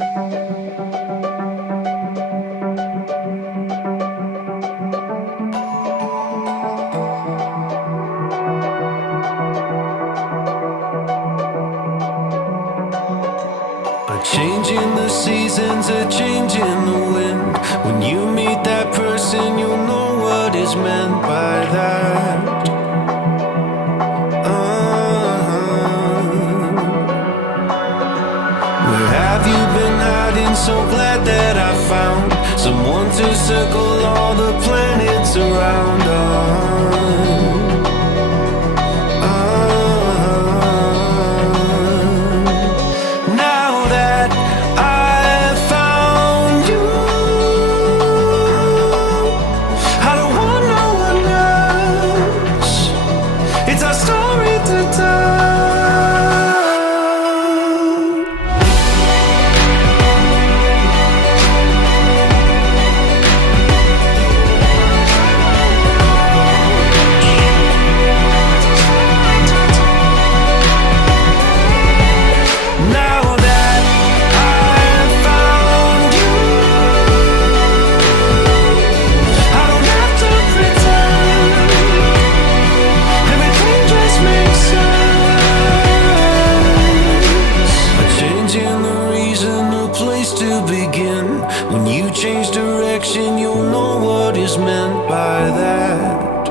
A change in the seasons, a change in the wind. When you meet that person, you'll know what is meant by that. Where have you been hiding? So glad that I found someone to circle all the planets around Now that I've found you, I don't want no one else. It's our story to tell. When you change direction, you'll know what is meant by that.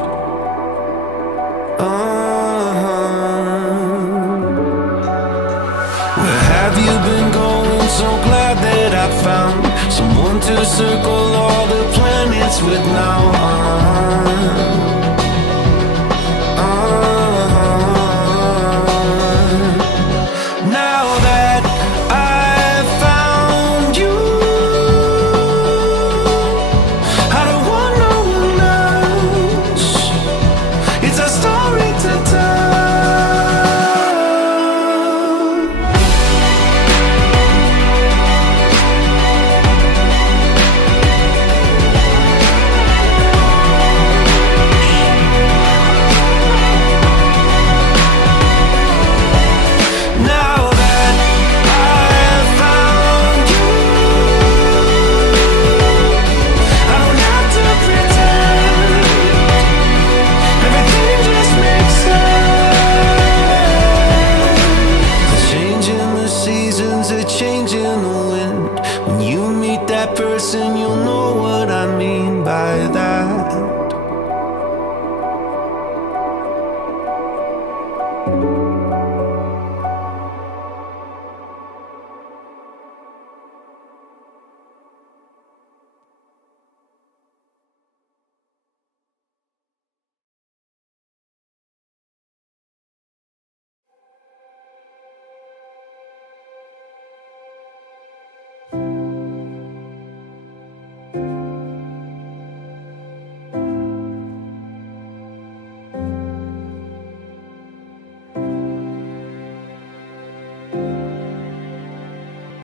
Where have you been going? So glad that I found someone to circle all the planets with now. Now that I've found you, I don't want no one else. It's a story to tell. Now that I've found you, I don't have to pretend. Everything just makes sense. A change in the seasons, a change in the wind. When you meet that person, you'll know